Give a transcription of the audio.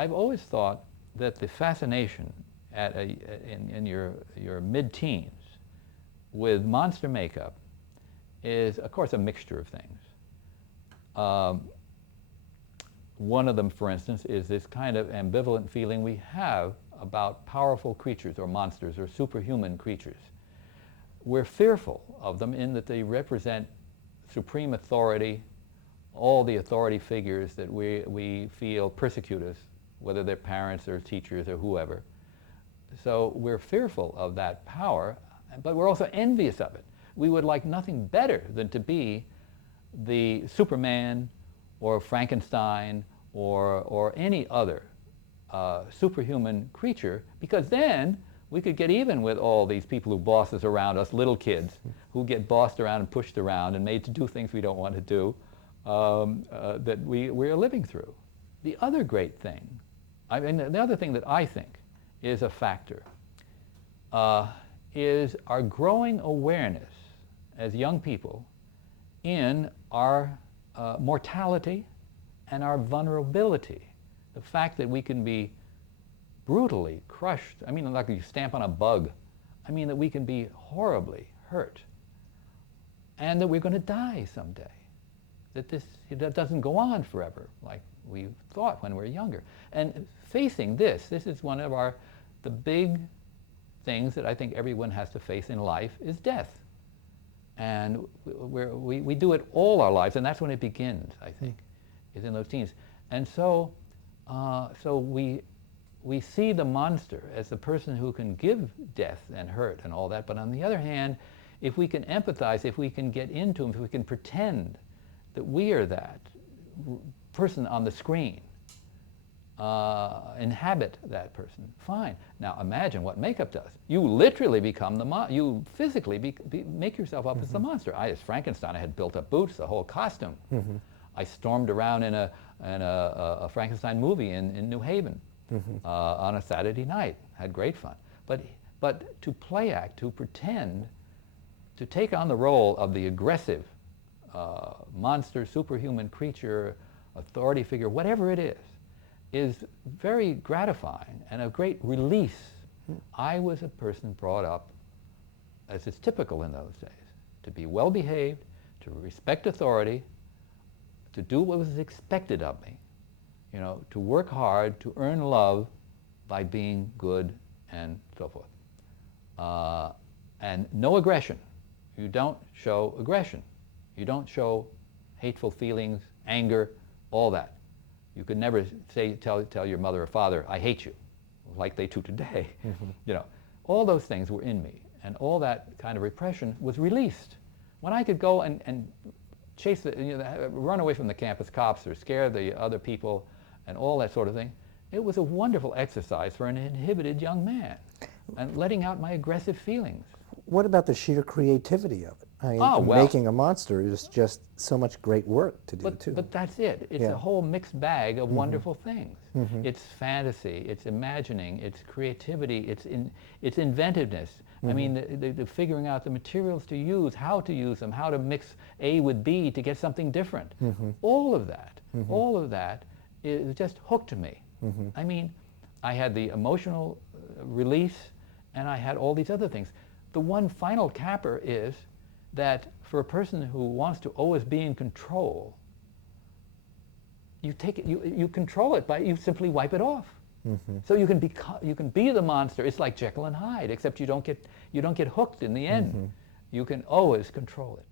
I've always thought that the fascination in your mid-teens with monster makeup is, of course, a mixture of things. One of them, for instance, is this kind of ambivalent feeling we have about powerful creatures or monsters or superhuman creatures. We're fearful of them in that they represent supreme authority, all the authority figures that we feel persecute us, whether they're parents or teachers or whoever. So we're fearful of that power, but we're also envious of it. We would like nothing better than to be the Superman or Frankenstein or any other superhuman creature, because then we could get even with all these people who boss us around, us little kids, who get bossed around and pushed around and made to do things we don't want to do, that we're living through. The other great thing, the other thing that I think is a factor, is our growing awareness as young people in our mortality and our vulnerability. The fact that we can be brutally crushed, I mean, like you stamp on a bug, I mean that we can be horribly hurt, and that we're going to die someday, that that doesn't go on forever like we thought when we were younger. And facing this is one of the big things that I think everyone has to face in life, is death. And we do it all our lives, and that's when it begins, I think, is in those teens. And so we see the monster as the person who can give death and hurt and all that, but on the other hand, if we can empathize, if we can get into him, if we can pretend that we are that person on the screen, inhabit that person, fine. Now imagine what makeup does. You literally become you physically make yourself up as the monster. As Frankenstein, I had built up boots, the whole costume. I stormed around in a Frankenstein movie in New Haven on a Saturday night. Had great fun. But to play act, to pretend, to take on the role of the aggressive monster, superhuman creature, authority figure, whatever it is very gratifying and a great release. I was a person brought up, as is typical in those days, to be well behaved, to respect authority, to do what was expected of me, to work hard, to earn love by being good and so forth. And no aggression. You don't show aggression. You don't show hateful feelings, anger, all that. You could never tell your mother or father, I hate you, like they do today. All those things were in me, and all that kind of repression was released. When I could go and chase run away from the campus cops or scare the other people and all that sort of thing, it was a wonderful exercise for an inhibited young man, and letting out my aggressive feelings. What about the sheer creativity of it? I mean, making a monster is just so much great work to do, too. But that's it. It's a whole mixed bag of wonderful things. It's fantasy, it's imagining, it's creativity, it's inventiveness. I mean, the figuring out the materials to use, how to use them, how to mix A with B to get something different. All of that is just hooked me. I mean, I had the emotional release, and I had all these other things. The one final capper is that for a person who wants to always be in control, you control it you simply wipe it off. So you can be the monster. It's like Jekyll and Hyde, except you don't get hooked in the end. You can always control it.